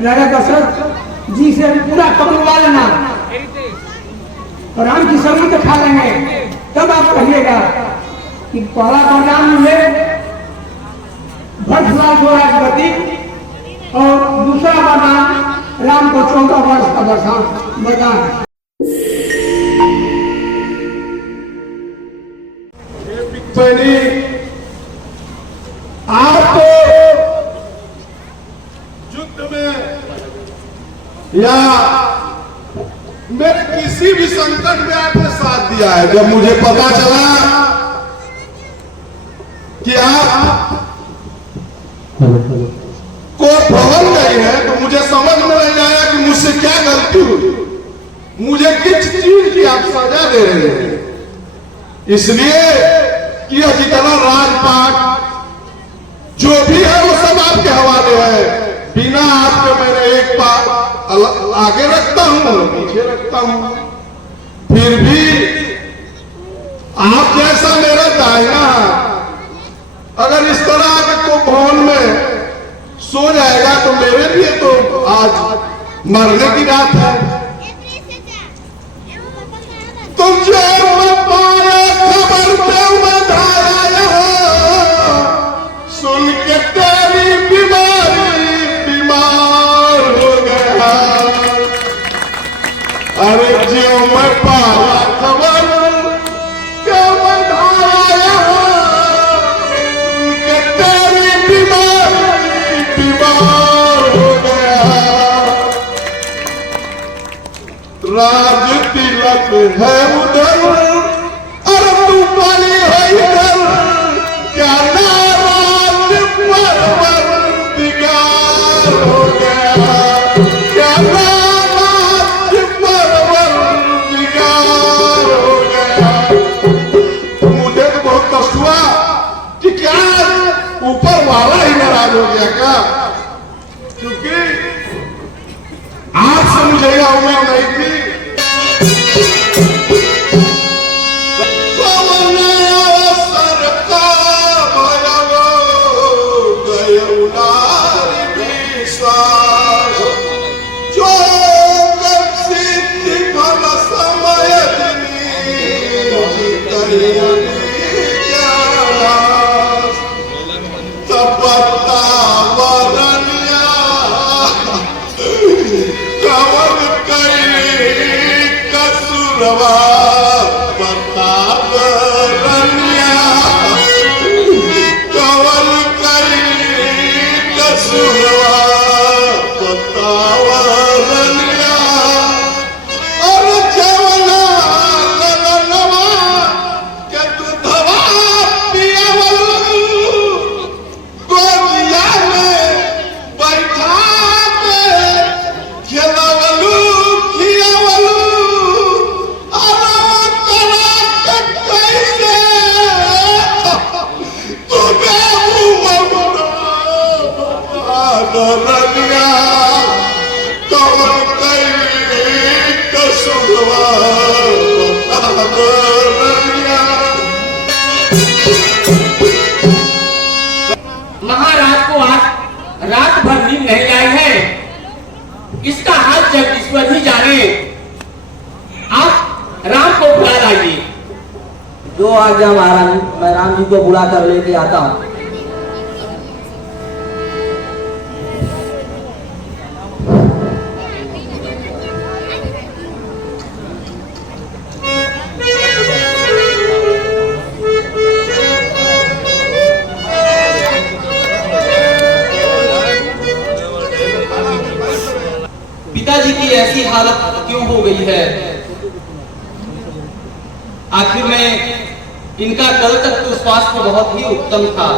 राजा दशरथ जी से अभी पूरा पकड़वा लेना और राम की शरण दिखा लेंगे, तब आप कहिएगा कि पहला वरदान मिले भट्टराज हो राजगति और दूसरा वरदान राम को 14 वर्ष का वरदान। आप तो युद्ध में या मेरे किसी भी संकट में आपने साथ दिया है। जब मुझे पता चला कि आप को भवन गई है तो मुझे समझ में नहीं आया कि मुझसे क्या गलती हुई, मुझे किस चीज की आप सजा दे रहे हैं। इसलिए कि जितना राजपाट जो भी है वो सब आपके हवाले है। बिना आपके मैंने एक पाव आगे रखता हूं, पीछे रखता हूं, फिर भी आप जैसा मेरा दाहिना अगर इस तरह आके को भवन में सो जाएगा तो मेरे लिए तो आज मरने की रात है। तुम जो खबर पे मैं धारा सुन के तेरी बीमार हो गया। अरे जो मैं पाया खबर के मैं धारा सुन के तेरी बीमार हो गया। राज तिलक है उधर और तू बनी है इधर, क्या नाराज परवरदिगार हो गया, क्या नाराज परवरदिगार हो गया। मुझे तो बहुत कष्ट हुआ कि क्या ऊपर वाला ही नाराज हो गया क्या, क्योंकि आपसे मुझे यह उम्मीद नहीं थी। महाराज को आज रात भर नींद नहीं आई है, इसका हाल जगदीश्वर ही जाने। आप राम को बुला लाइए। जो आज्ञा महारानी, मैं राम जी को बुला कर लेके आता हूँ। पिताजी की ऐसी हालत क्यों हो गई है? आखिर में इनका कल तक तो स्वास्थ्य बहुत ही उत्तम था।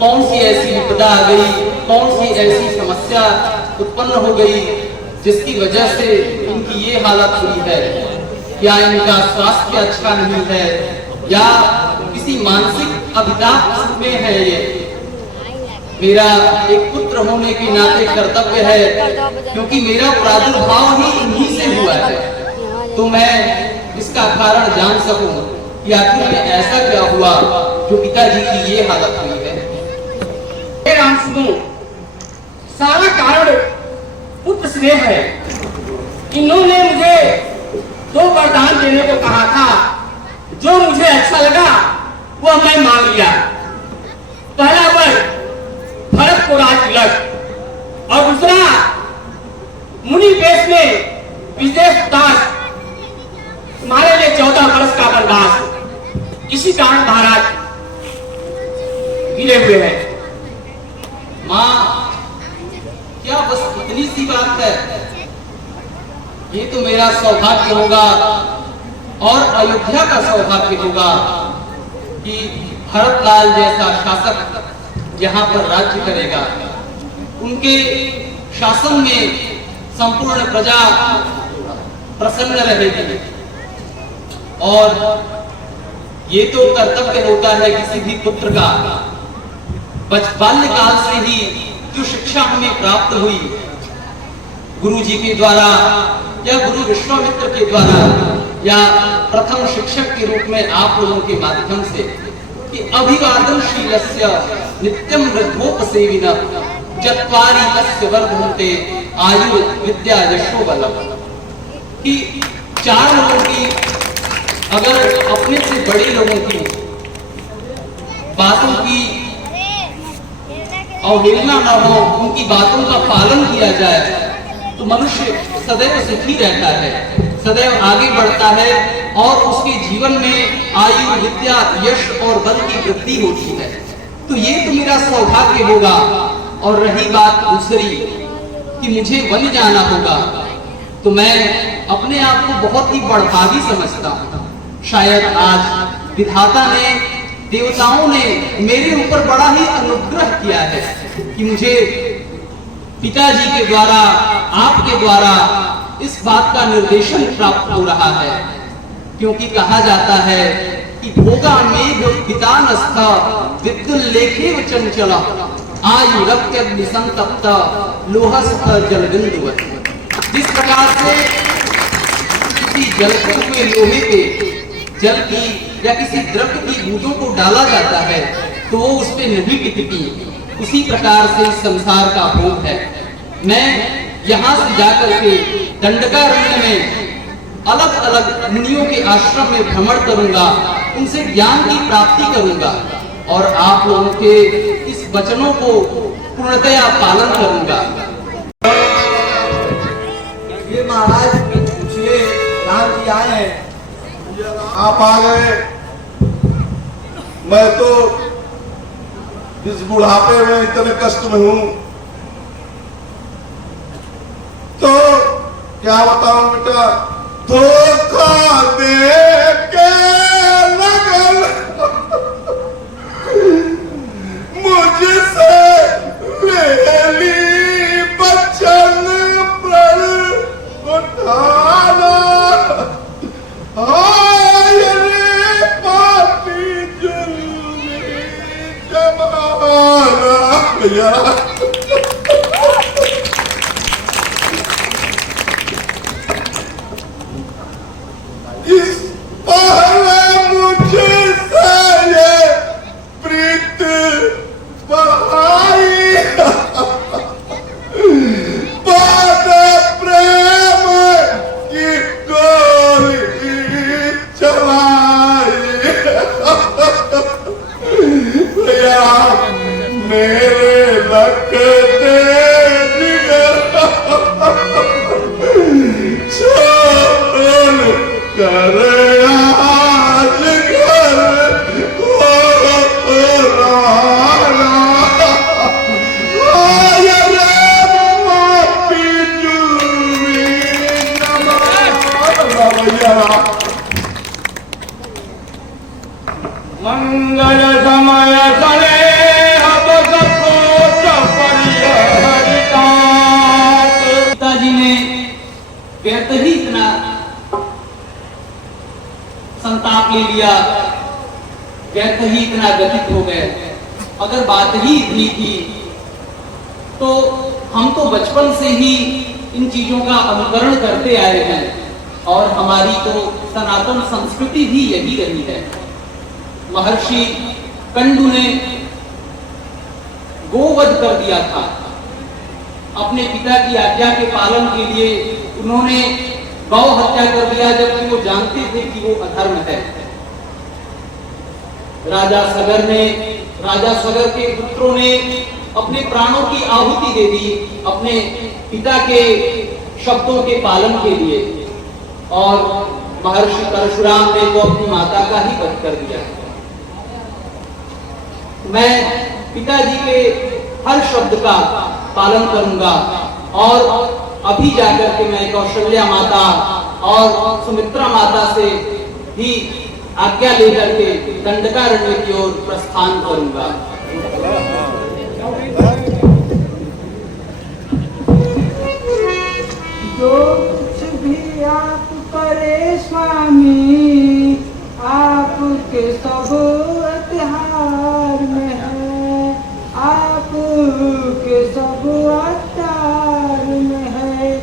कौन सी ऐसी विपदा आ गई, कौन सी ऐसी समस्या उत्पन्न हो गई जिसकी वजह से इनकी ये हालत हुई है? या इनका स्वास्थ्य अच्छा नहीं है या किसी मानसिक अभिताप में है? ये मेरा एक पुत्र होने के नाते कर्तव्य है, क्योंकि मेरा प्रादुर्भाव ही इन्हीं से हुआ है, तो मैं इसका कारण जान सकूं कि आखिर में ऐसा क्या हुआ जो पिताजी की ये हालत हुई है। हे राम सुनो, सारा कारण पुत्र स्नेह है। इन्होंने मुझे 2 वरदान देने को कहा था, जो मुझे अच्छा लगा वो मैं मान लिया। पहला वर भरत को राज तिलक और दूसरा मुनि वेश में विदेश दास, तुम्हारे लिए 14 वर्ष का वनवास। इसी कारण महाराज गिरे हुए हैं। माँ, क्या बस इतनी सी बात है? ये तो मेरा सौभाग्य होगा और अयोध्या का सौभाग्य होगा कि भरतलाल जैसा शासक यहाँ पर राज्य करेगा। उनके शासन में संपूर्ण प्रजा प्रसन्न रहेगी। और ये तो कर्तव्य होता है किसी भी पुत्र का। बाल्यकाल से ही जो शिक्षा हमें प्राप्त हुई गुरु जी के द्वारा या गुरु विश्वामित्र के द्वारा या प्रथम शिक्षक के रूप में आप लोगों के माध्यम से, कि अभिवादनशीलस्य नित्यं वृद्धोपसेविनः चत्वारि तस्य वर्धन्ते आयु विद्या यशो बलम्, कि 4 लोगों की अगर अपने से बड़े लोगों की बातों की अवहेलना न हो, उनकी बातों का पालन किया जाए तो मनुष्य सदैव सुखी रहता है, सदैव आगे बढ़ता है और उसके जीवन में आयु विद्या यश और बल की वृद्धि होती है। तो ये तो मेरा सौभाग्य होगा। और रही बात दूसरी कि मुझे वन जाना होगा, तो मैं अपने आप को बहुत ही बड़भागी समझता हूँ। शायद आज विधाता ने, देवताओं ने मेरे ऊपर बड़ा ही अनुग्रह किया है कि मुझे पिताजी के द्वारा, आपके द्वारा इस बात का निर्देशन प्राप्त हो रहा है। क्योंकि कहा जाता है कि भोगा मेघ पिता नस्था विद्युल लेखे चंचल आयु रक्त्यग्नि संतप्त लोहस्थ जलबिंदुवत्। जिस प्रकार से किसी जलते हुए लोहे पे जल की या किसी द्रव्य की बूंदों को डाला जाता है तो वो उस पे नहीं टिकती, उसी प्रकार से इस संसार का भोग है। मैं यहाँ से जाकर के दंडकारण्य में अलग अलग मुनियों के आश्रम में भ्रमण करूंगा, उनसे ज्ञान की प्राप्ति करूंगा और आप लोगों के इस वचनों को पूर्णतया पालन करूंगा। ये महाराज पूछिए, राम जी आए हैं। आप आ गए। मैं तो इस बुढ़ापे में इतने कष्ट में हूं, तो क्या बताऊं बेटा, धोखा दे के लगन मुझसे ले ली बचन पर उठाना। हाय रे पापी जुल्मी जमाना। भैया इस पहले मुझसे ये प्रीत बहाई, बाद प्रेम की गोली चलाई। भैया मेरे लक दे जिगर छोड़ कर आज घर हो राना। आय रे पापी जुल्मी जमाना। भैया मंगल समय चले पिताजी ने व्यर्थ ही इतना संताप ले लिया, व्यर्थ ही इतना व्यथित हो गए। अगर बात ही इतनी थी तो हम तो बचपन से ही इन चीजों का अनुकरण करते आए हैं और हमारी तो सनातन संस्कृति भी यही रही है। महर्षि कंडू ने गोवध कर दिया था। अपने पिता की आज्ञा के पालन के लिए उन्होंने गौ हत्या कर दिया, जबकि वो जानते थे कि वो अधर्म है। राजा सगर के पुत्रों ने अपने प्राणों की आहुति दे दी अपने पिता के शब्दों के पालन के लिए, और महर्षि परशुराम ने तो अपनी माता का ही वध कर दिया। मैं पिताजी के हर शब्द का पालन करूंगा, और अभी जाकर के मैं कौशल्या माता और सुमित्रा माता से भी आज्ञा लेकर के दंडकारण्य की ओर प्रस्थान करूंगा। जो कुछ भी आप करे स्वामी, आपके सब अत्यार में है, आपके सब अत्यार में है।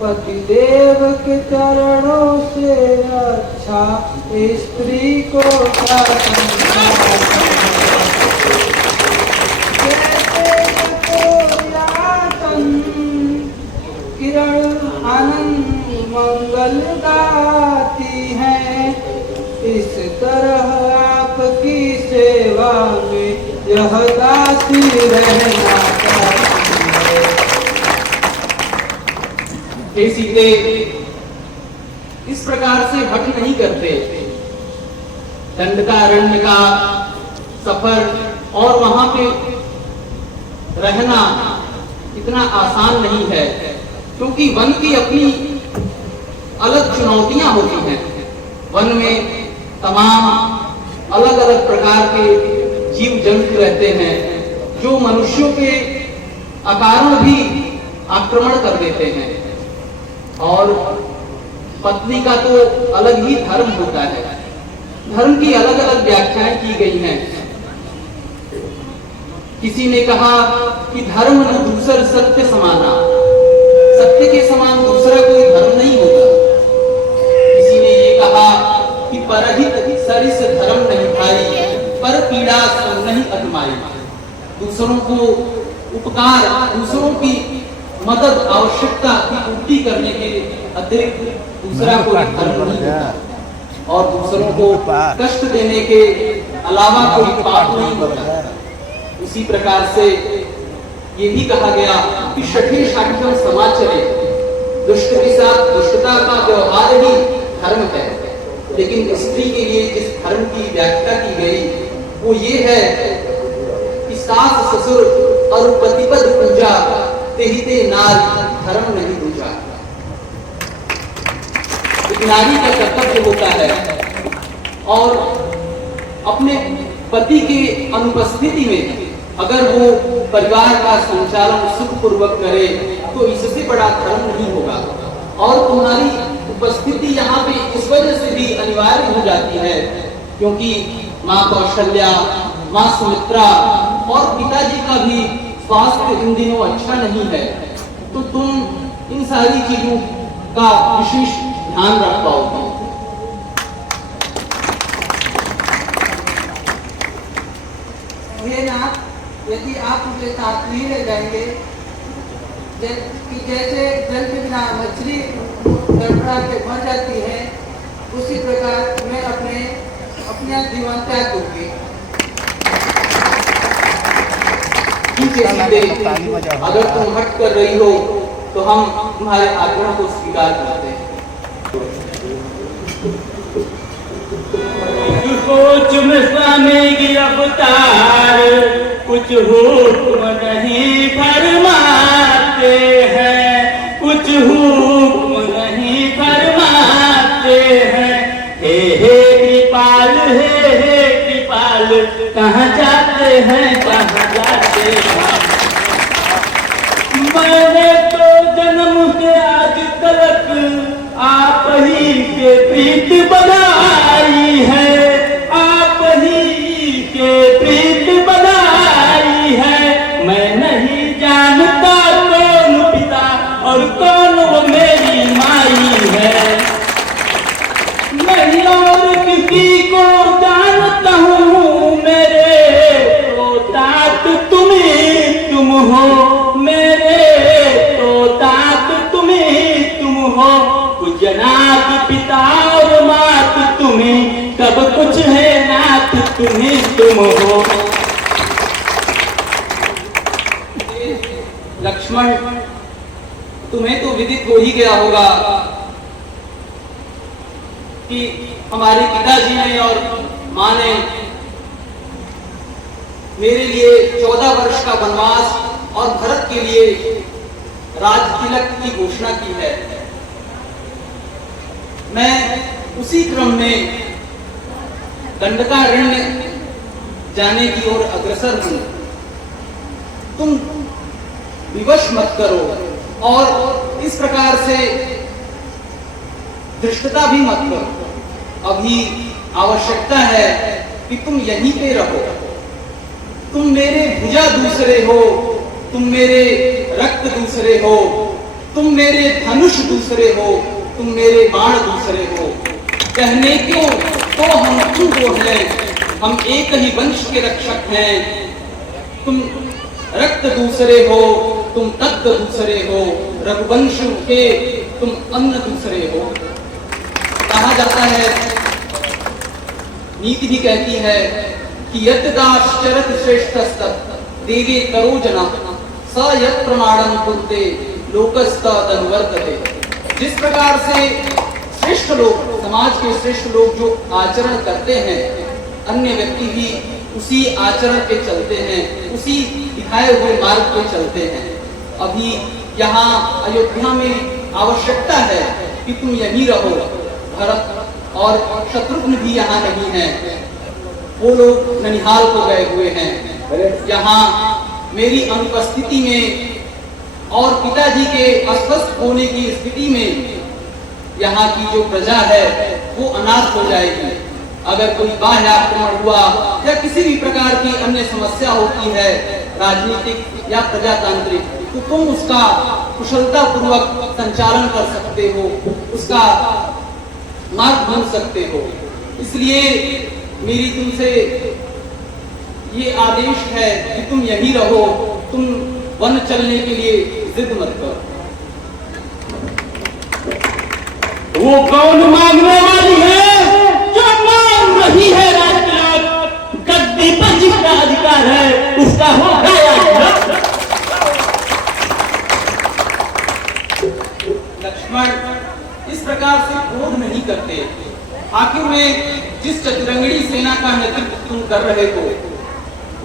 पतिदेव के चरणों से अच्छा स्त्री को क्या किरण आनंद मंगल गाती हैं, इस तरह आपकी सेवा में यह दासी रहना चाहती है। हे सीते, इस प्रकार से हट नहीं करते। दंडकारण्य का सफर और वहां पे रहना इतना आसान नहीं है, क्योंकि वन की अपनी अलग चुनौतियां होती हैं। वन में तमाम अलग अलग प्रकार के जीव जंतु रहते हैं, जो मनुष्यों के अकारण भी आक्रमण कर देते हैं। और पत्नी का तो अलग ही धर्म होता है। धर्म की अलग अलग व्याख्याएं की गई हैं। किसी ने कहा कि धर्म न दूसर सत्य समाना, सत्य के समान दूसरा कोई धर्म नहीं होता। किसी ने ये कहा कि परहित सरिस धर्म नहीं भाई, पर पीड़ा सब नहीं अजमाई। दूसरों को उपकार, दूसरों की मदद, आवश्यकता की पूर्ति करने के अतिरिक्त दूसरा कोई धर्म नहीं होता, और दूसरों को कष्ट देने के अलावा कोई पाप नहीं होता। उसी प्रकार से ये भी कहा गया कि शठे शाठ्यम समाचरे, दुष्ट के साथ दुष्टता का व्यवहार ही धर्म है। लेकिन स्त्री के लिए जिस धर्म की व्याख्या की गई वो ये है कि सास ससुर और पतिपद पूजा, तेहिते नारी धर्म नहीं दूजा। एक नारी का कर्तव्य होता है, और अपने पति के अनुपस्थिति में अगर वो परिवार का संचालन सुखपूर्वक करे तो इससे बड़ा धर्म नहीं होगा। और तुम्हारी उपस्थिति यहाँ पे इस वजह से भी अनिवार्य हो जाती है क्योंकि माँ कौशल्या, माँ सुमित्रा और पिताजी का भी स्वास्थ्य इन दिनों अच्छा नहीं है, तो तुम इन सारी चीजों का विशेष ध्यान रख पाओगे। यदि आप मुझे साथ नहीं ले जाएंगे, कि जैसे जल के बिना मछली तड़पड़ा के मर जाती है, उसी प्रकार मैं अपना जीवन त्याग दूंगी। ठीक है सीते, अगर तुम हट कर रही हो तो हम तुम्हारे आग्रह को स्वीकार करते हैं। सोच में स्वामी गिरफ्तार, कुछ हुक्म नहीं फरमाते हैं, कुछ हुक्म नहीं फरमाते हैं। हे कृपाल, हे कृपाल, कहाँ जाते हैं, कहाँ जाते हैं। मैंने तो जन्म से आज तक आप ही के प्रीत बनाई है, आप ही के प्रीत बनाई है। मैं नहीं जानता कौन पिता और कौन वो मेरी माई है। नहीं और किसी को जानता हूँ मेरे पिता और मात तुम्हें, कब कुछ है नाथ तुम्हें तुम हो। लक्ष्मण, तुम्हें तो विदित हो ही गया होगा कि हमारे पिताजी ने और माँ ने मेरे लिए 14 वर्ष का वनवास और भरत के लिए राज तिलक की घोषणा की है। मैं उसी क्रम में दंडकारण्य जाने की ओर अग्रसर हूं। तुम विवश मत करो और इस प्रकार से धृष्टता भी मत करो। अभी आवश्यकता है कि तुम यहीं पे रहो। तुम मेरे भुजा दूसरे हो, तुम मेरे रक्त दूसरे हो, तुम मेरे धनुष दूसरे हो, तुम मेरे बाण दूसरे हो। कहने क्यों तो हम तुम दो हैं, हम एक ही वंश के रक्षक हैं। तुम रक्त दूसरे हो, तुम तत्व दूसरे हो, रघुवंश के तुम अन्न दूसरे हो। कहा जाता है, नीति भी कहती है कि यत् दाश्चरत श्रेष्ठस्तत् देवे तरोजना स यत् प्रमाणं कुरुते लोकस्तदनुवर्तते। जिस प्रकार से श्रेष्ठ लोग, समाज के श्रेष्ठ लोग जो आचरण करते हैं, अन्य व्यक्ति भी उसी आचरण पे चलते हैं, उसी दिखाए हुए मार्ग पे चलते हैं। अभी यहाँ अयोध्या में आवश्यकता है कि तुम यहीं रहो। भरत और शत्रुघ्न भी यहाँ नहीं है, वो लोग ननिहाल को गए हुए हैं। यहाँ मेरी अनुपस्थिति में और पिताजी के अस्वस्थ होने की स्थिति में यहाँ की जो प्रजा है वो अनाथ हो जाएगी। अगर कोई बाह्य आक्रमण हुआ या किसी भी प्रकार की अन्य समस्या होती है, राजनीतिक या प्रजातांत्रिक, तो तुम उसका कुशलता पूर्वक संचालन कर सकते हो, उसका मार्ग ढूंढ सकते हो। इसलिए मेरी तुमसे ये आदेश है कि तुम यहीं रहो, तुम वन चलने के लिए जिद मत करो। वो कौन मांगने वाली है जो मांग रही है राजतिलक? गद्दी पर जिसका अधिकार है उसका होगा याद। लक्ष्मण, इस प्रकार से क्रोध नहीं करते। आखिर में जिस चतुरंगड़ी सेना का नेतृत्व तुम कर रहे हो,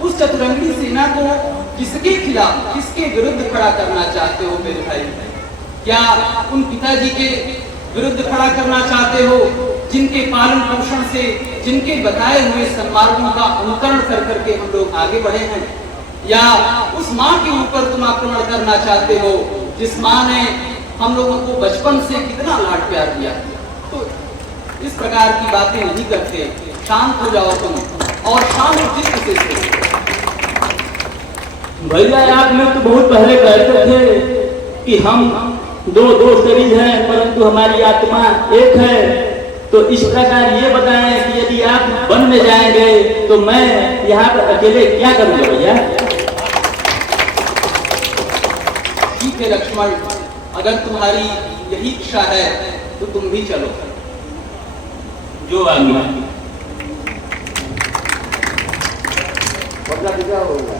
उस चतुरंगड़ी सेना को किसके खिलाफ, किसके विरुद्ध खड़ा करना चाहते हो मेरे भाई? क्या उन पिताजी के विरुद्ध खड़ा करना चाहते हो जिनके पालन पोषण से, जिनके बताए हुए सन्मार्गों का अनुकरण कर करके हम लोग आगे बढ़े हैं? या उस माँ के ऊपर तुम आक्रमण करना चाहते हो जिस माँ ने हम लोगों को बचपन से कितना लाड प्यार दिया? तो इस प्रकार की बातें नहीं करते। शांत हो जाओ तुम और शांत चित्त से सोचो। भैया आप में तो बहुत पहले कहते थे कि हम दो शरीर हैं परंतु हमारी आत्मा एक है। तो इस प्रकार ये बताएं कि यदि आप वन में जाएंगे तो मैं यहाँ पर अकेले क्या करूँगा भैया? ठीक है लक्ष्मण, अगर तुम्हारी यही इच्छा है तो तुम भी चलो। जो आज्ञा। मतलब क्या होगा?